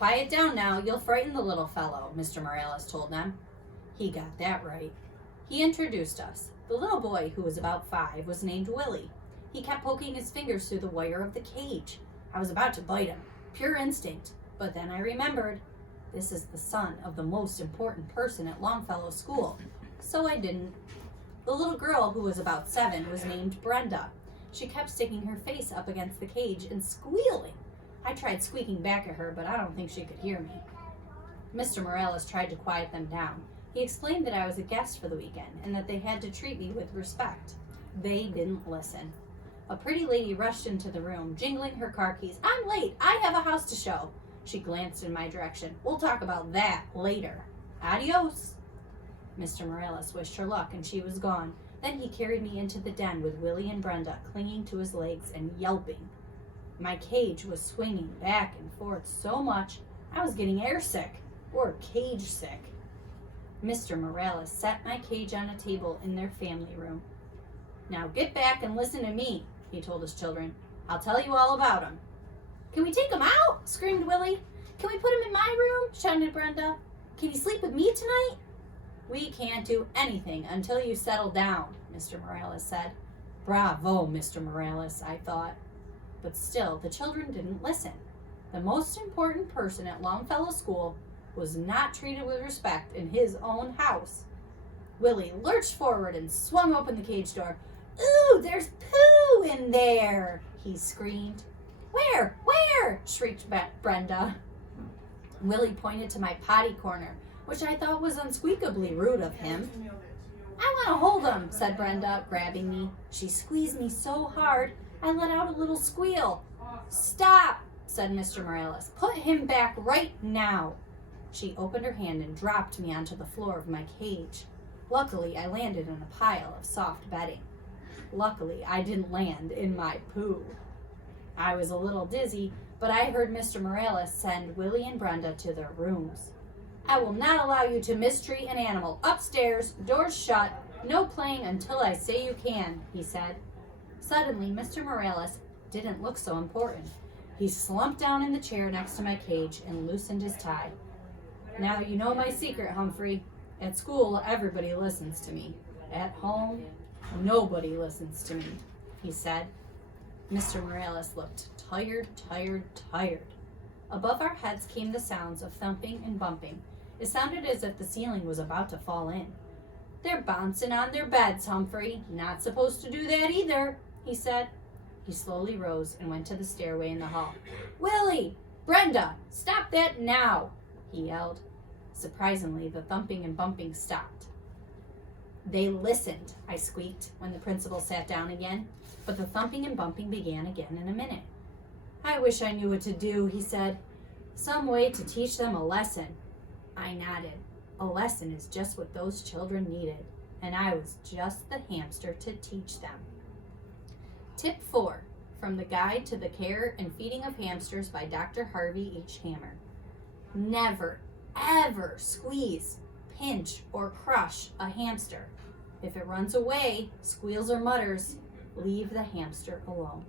Quiet down now, you'll frighten the little fellow, Mr. Morales told them. He got that right. He introduced us. The little boy, who was about 5, was named Willie. He kept poking his fingers through the wire of the cage. I was about to bite him, pure instinct, but then I remembered, this is the son of the most important person at Longfellow School, so I didn't. The little girl, who was about 7, was named Brenda. She kept sticking her face up against the cage and squealing. I tried squeaking back at her, but I don't think she could hear me. Mr. Morales tried to quiet them down. He explained that I was a guest for the weekend and that they had to treat me with respect. They didn't listen. A pretty lady rushed into the room, jingling her car keys. I'm late. I have a house to show. She glanced in my direction. We'll talk about that later. Adios. Mr. Morales wished her luck, and she was gone. Then he carried me into the den with Willie and Brenda clinging to his legs and yelping. My cage was swinging back and forth so much I was getting airsick, or cage sick. Mr. Morales set my cage on a table in their family room. Now get back and listen to me, he told his children. I'll tell you all about him. Can we take him out? Screamed Willie. Can we put him in my room? Shouted Brenda. Can he sleep with me tonight? We can't do anything until you settle down, Mr. Morales said. Bravo, Mr. Morales, I thought. But still, the children didn't listen. The most important person at Longfellow School was not treated with respect in his own house. Willie lurched forward and swung open the cage door. Ooh, there's poo in there, he screamed. Where? Shrieked Brenda. Willie pointed to my potty corner, which I thought was unspeakably rude of him. I want to hold him, said Brenda, grabbing me. She squeezed me so hard, I let out a little squeal. Stop, said Mr. Morales. Put him back right now. She opened her hand and dropped me onto the floor of my cage. Luckily, I landed in a pile of soft bedding. Luckily, I didn't land in my poo. I was a little dizzy, but I heard Mr. Morales send Willie and Brenda to their rooms. I will not allow you to mistreat an animal. Upstairs, doors shut, no playing until I say you can, he said. Suddenly, Mr. Morales didn't look so important. He slumped down in the chair next to my cage and loosened his tie. Now you know my secret, Humphrey. At school, everybody listens to me. At home, nobody listens to me, he said. Mr. Morales looked tired. Above our heads came the sounds of thumping and bumping. It sounded as if the ceiling was about to fall in. They're bouncing on their beds, Humphrey. Not supposed to do that either, he said. He slowly rose and went to the stairway in the hall. Willie! Brenda! Stop that now! He yelled. Surprisingly, the thumping and bumping stopped. They listened, I squeaked when the principal sat down again, but the thumping and bumping began again in a minute. I wish I knew what to do, he said. Some way to teach them a lesson. I nodded. A lesson is just what those children needed, and I was just the hamster to teach them. Tip 4, from the Guide to the Care and Feeding of Hamsters by Dr. Harvey H. Hammer. Never, ever squeeze, pinch, or crush a hamster. If it runs away, squeals, or mutters, leave the hamster alone.